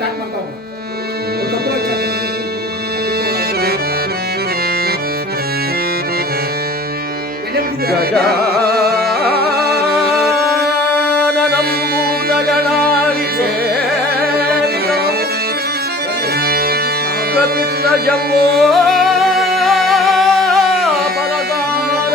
ತಾಕಂತಾವ ಗಜಾನನಂ ಭೂತಗಣಾರಿಷೇ ಕಪಿತ jumbo ಪರಕಾರ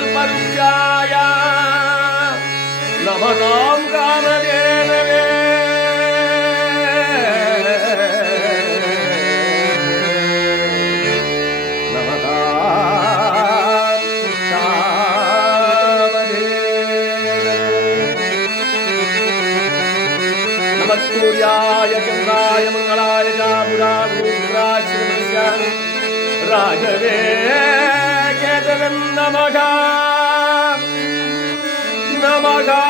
കൽപ്പരുജായ നമതാം കാമദേവേ സൂര്യായ ചന്ദ്രായ മംഗളായ രാജവേണ கேதவன் நமகா நமகா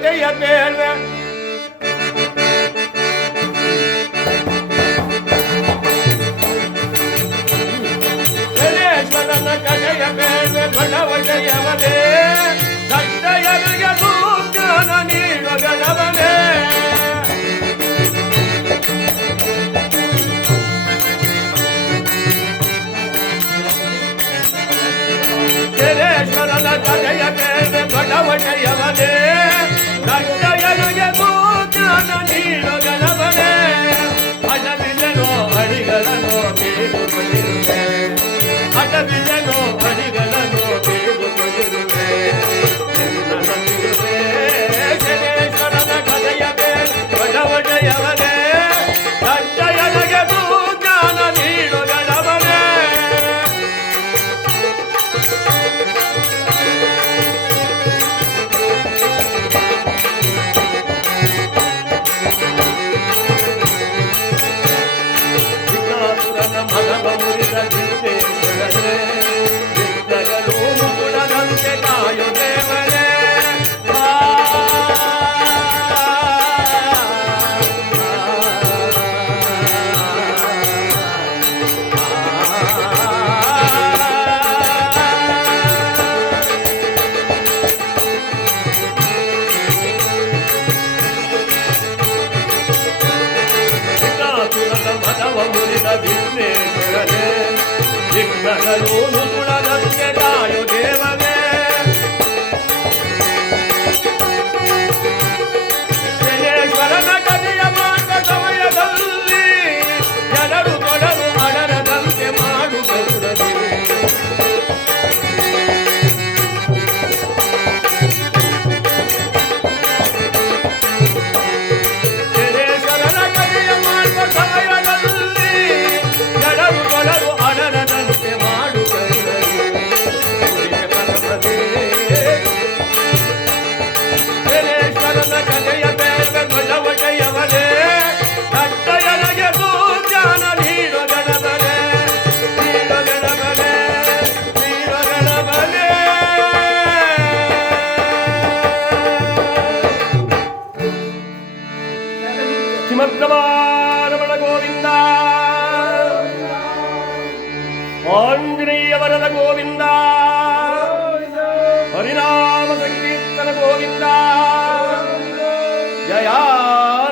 day had been ಬಡವಟಯವನೇ Like. ನಗರೋನು ಗುಣದಂತೆ ಕಾಣುತ್ತ ಜಯ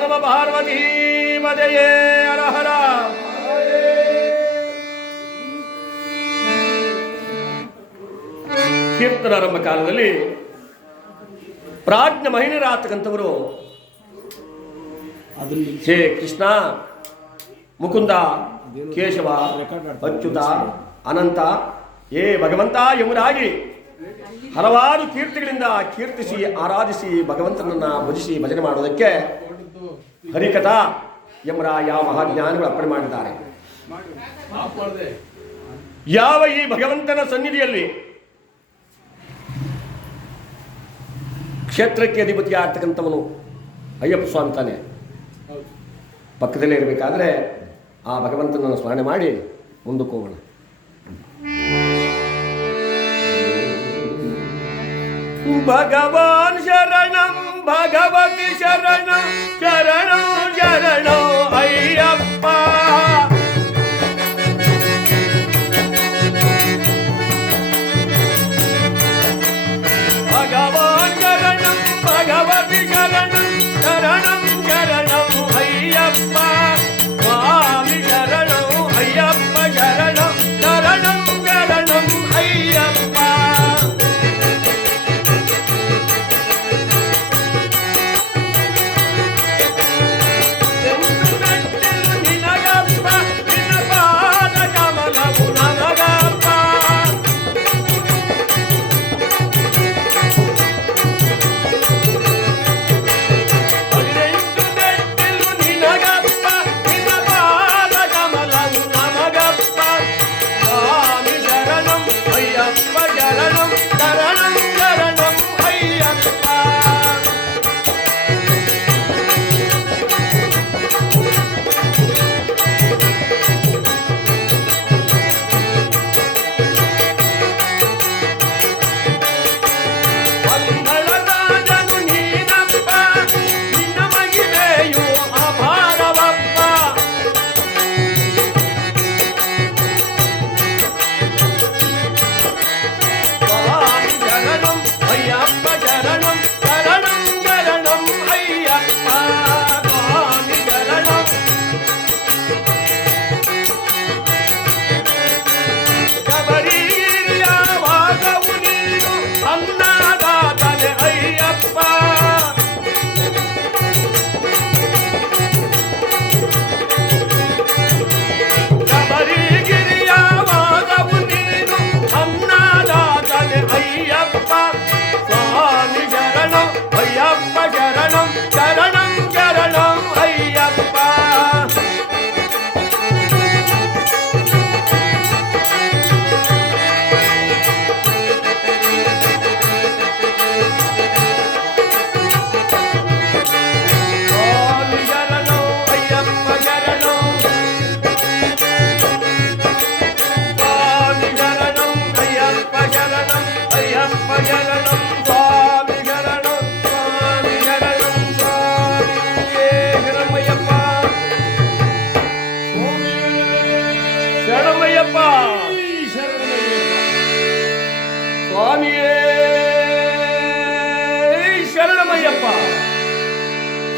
ನಮ ಪಾರ್ವತಿ ಮದಯೇ ಹರ ಹರ ಕೀರ್ತನಾರಂಭ ಕಾಲದಲ್ಲಿ ಪ್ರಾಜ್ಞ ಮಹಿಳೆಯರಾತಕ್ಕಂಥವರು ಅದ್ರಲ್ಲಿ ಹೇ ಕೃಷ್ಣ ಮುಕುಂದ ಕೇಶವ ಅಚ್ಯುತ ಅನಂತ ಏ ಭಗವಂತ ಎಂಬುದಾಗಿ ಹಲವಾರು ಕೀರ್ತಿಗಳಿಂದ ಕೀರ್ತಿಸಿ, ಆರಾಧಿಸಿ, ಭಗವಂತನನ್ನ ಭಜಿಸಿ ಭಜನೆ ಮಾಡೋದಕ್ಕೆ ಹರಿಕಥಾ ಯಾವ ಮಹಾಜ್ಞಾನಿಗಳು ಅರ್ಪಣೆ ಮಾಡಿದ್ದಾರೆ. ಯಾವ ಈ ಭಗವಂತನ ಸನ್ನಿಧಿಯಲ್ಲಿ ಕ್ಷೇತ್ರಕ್ಕೆ ಅಧಿಪತಿ ಆಗ್ತಕ್ಕಂಥವನು ಅಯ್ಯಪ್ಪ ಸ್ವಾಮಿ ತಾನೆ? ಪಕ್ಕದಲ್ಲೇ ಇರಬೇಕಾದ್ರೆ ಆ ಭಗವಂತನನ್ನು ಸ್ಮರಣೆ ಮಾಡಿ ಮುಂದಕ್ಕೆ ಹೋಗೋಣ. భగవాన్ శరణం భగవతి శరణం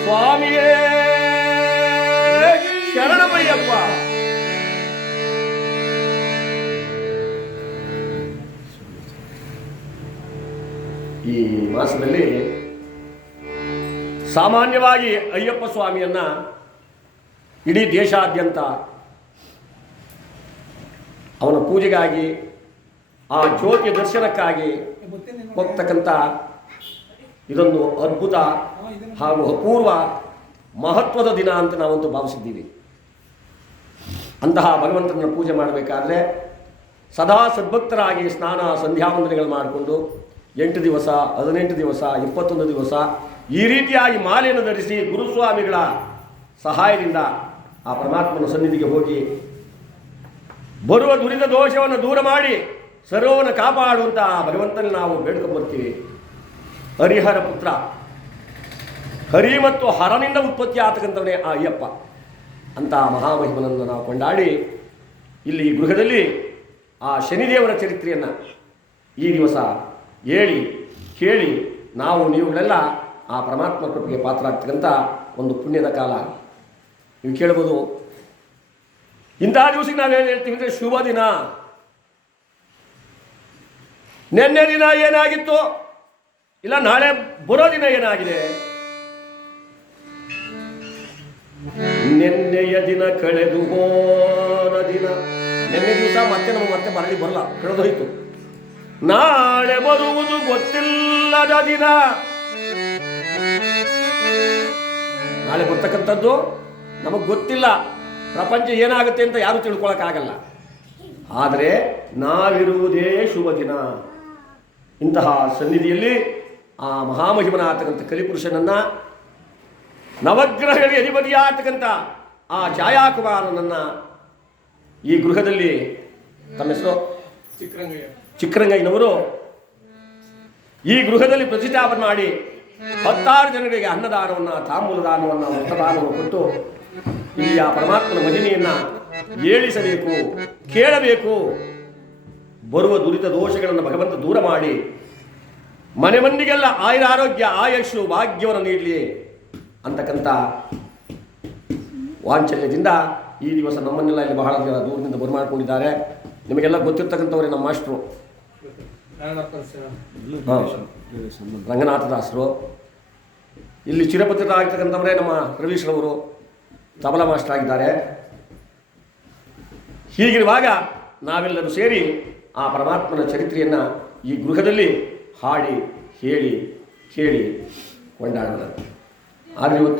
ಸ್ವಾಮಿಯೇ, ಶರಣಮಯ್ಯಪ್ಪ. ಈ ಮಾಸದಲ್ಲಿ ಸಾಮಾನ್ಯವಾಗಿ ಅಯ್ಯಪ್ಪ ಸ್ವಾಮಿಯನ್ನ ಇಡೀ ದೇಶಾದ್ಯಂತ ಅವನ ಪೂಜೆಗಾಗಿ, ಆ ಜ್ಯೋತಿ ದರ್ಶನಕ್ಕಾಗಿ ಹೋಗ್ತಕ್ಕಂಥ ಇದೊಂದು ಅದ್ಭುತ ಹಾಗೂ ಅಪೂರ್ವ ಮಹತ್ವದ ದಿನ ಅಂತ ನಾವಂತೂ ಭಾವಿಸಿದ್ದೀವಿ. ಅಂತಹ ಭಗವಂತನನ್ನು ಪೂಜೆ ಮಾಡಬೇಕಾದ್ರೆ ಸದಾ ಸದ್ಭಕ್ತರಾಗಿ ಸ್ನಾನ, ಸಂಧ್ಯಾವಂದನೆಗಳು ಮಾಡಿಕೊಂಡು ಎಂಟು ದಿವಸ, ಹದಿನೆಂಟು ದಿವಸ, ಇಪ್ಪತ್ತೊಂದು ದಿವಸ ಈ ರೀತಿಯಾಗಿ ಮಾಲೆಯನ್ನು ಧರಿಸಿ ಗುರುಸ್ವಾಮಿಗಳ ಸಹಾಯದಿಂದ ಆ ಪರಮಾತ್ಮನ ಸನ್ನಿಧಿಗೆ ಹೋಗಿ ಬರುವ ದುರಿತ ದೋಷವನ್ನು ದೂರ ಮಾಡಿ ಸರ್ವವನ್ನು ಕಾಪಾಡುವಂತಹ ಭಗವಂತನ ನಾವು ಬೇಡ್ಕೊಂಡ್ಬರ್ತೀವಿ ಹರಿಹರ ಪುತ್ರ. ಹರಿ ಮತ್ತು ಹರನಿಂದ ಉತ್ಪತ್ತಿ ಆತಕ್ಕಂಥವನೇ ಆ ಅಯ್ಯಪ್ಪ. ಅಂತ ಮಹಾಮಹಿಮನನ್ನು ನಾವು ಕೊಂಡಾಡಿ ಇಲ್ಲಿ ಈ ಗೃಹದಲ್ಲಿ ಆ ಶನಿದೇವರ ಚರಿತ್ರೆಯನ್ನು ಈ ದಿವಸ ಹೇಳಿ, ಕೇಳಿ ನಾವು ನೀವುಗಳೆಲ್ಲ ಆ ಪರಮಾತ್ಮ ಕೃಪೆಗೆ ಪಾತ್ರರಾಗ್ತಕ್ಕಂಥ ಒಂದು ಪುಣ್ಯದ ಕಾಲ. ನೀವು ಕೇಳ್ಬೋದು. ಇಂತಹ ದಿವಸಕ್ಕೆ ಏನು ಹೇಳ್ತೀವಿ ಅಂದರೆ ಶುಭ ದಿನ. ನಿನ್ನೆ ದಿನ ಏನಾಗಿತ್ತು? ಇಲ್ಲ, ನಾಳೆ ಬರೋ ದಿನ ಏನಾಗಿದೆ? ನಿನ್ನೆಯ ದಿನ ಕಳೆದು ಹೋದ ದಿನ. ನಿನ್ನೆ ದಿವಸ ಮತ್ತೆ ನಮಗೆ ಮತ್ತೆ ಬರಲಿ ಬರಲ್ಲ, ಕಳೆದೋಯ್ತು. ನಾಳೆ ಬರುವುದು ಗೊತ್ತಿಲ್ಲದ ದಿನ. ನಾಳೆ ಬರ್ತಕ್ಕಂಥದ್ದು ನಮಗೆ ಗೊತ್ತಿಲ್ಲ. ಪ್ರಪಂಚ ಏನಾಗುತ್ತೆ ಅಂತ ಯಾರು ತಿಳ್ಕೊಳಕ್ಕಾಗಲ್ಲ. ಆದರೆ ನಾವಿರುವುದೇ ಶುಭ ದಿನ. ಇಂತಹ ಸನ್ನಿಧಿಯಲ್ಲಿ ಆ ಮಹಾಮಹಿಮನಾತಕ್ಕಂಥ ಕಲಿಪುರುಷನನ್ನ ನವಗ್ರಹಗಳಿಗೆ ಅಧಿಪತಿಯಾಗತಕ್ಕಂಥ ಆ ಛಾಯಾಕುಮಾರನನ್ನ ಈ ಗೃಹದಲ್ಲಿ ತಮ್ಮ ಹೆಸರು? ಚಿಕ್ಕರಂಗಯ್ಯ. ಚಿಕ್ಕರಂಗಯ್ಯನವರು ಈ ಗೃಹದಲ್ಲಿ ಪ್ರತಿಷ್ಠಾಪನೆ ಮಾಡಿ ಹತ್ತಾರು ಜನಗಳಿಗೆ ಅನ್ನದಾನವನ್ನು ತಾಂಬೂಲದಾನವನ್ನು ಮತದಾನವನ್ನು ಕೊಟ್ಟು ಈ ಆ ಪರಮಾತ್ಮನ ಮಹಿಮೆಯನ್ನ ಏಳಿಸಬೇಕು ಕೇಳಬೇಕು ಬರುವ ದುರಿತ ದೋಷಗಳನ್ನು ಭಗವಂತ ದೂರ ಮಾಡಿ ಮನೆ ಮಂದಿಗೆಲ್ಲ ಆಯುರ ಆರೋಗ್ಯ, ಆಯಸ್ಸು, ಭಾಗ್ಯವನ್ನು ನೀಡಲಿ ಅಂತಕ್ಕಂಥ ವಾಂಚಲ್ಯದಿಂದ ಈ ದಿವಸ ನಮ್ಮನ್ನೆಲ್ಲ ಇಲ್ಲಿ ಬಹಳ ಜನ ದೂರದಿಂದ ಬರಮಾಡ್ಕೊಂಡಿದ್ದಾರೆ. ನಿಮಗೆಲ್ಲ ಗೊತ್ತಿರ್ತಕ್ಕಂಥವ್ರೆ ನಮ್ಮ ಮಾಸ್ಟ್ರು. ರಂಗನಾಥದಾಸರು. ಇಲ್ಲಿ ಚಿರಪತಿರಾಗಿರ್ತಕ್ಕಂಥವರೇ ನಮ್ಮ ರವೀಶ್ರವರು ತಬಲಾ ಮಾಸ್ಟರ್ ಆಗಿದ್ದಾರೆ. ಹೀಗಿರುವಾಗ ನಾವೆಲ್ಲರೂ ಸೇರಿ ಆ ಪರಮಾತ್ಮನ ಚರಿತ್ರೆಯನ್ನು ಈ ಗೃಹದಲ್ಲಿ ಹಾಡಿ ಹೇಳಿ ಕೇಳಿ ಕೊಂಡಾಡೋದಂತೆ ಆದರೆ ಇವತ್ತು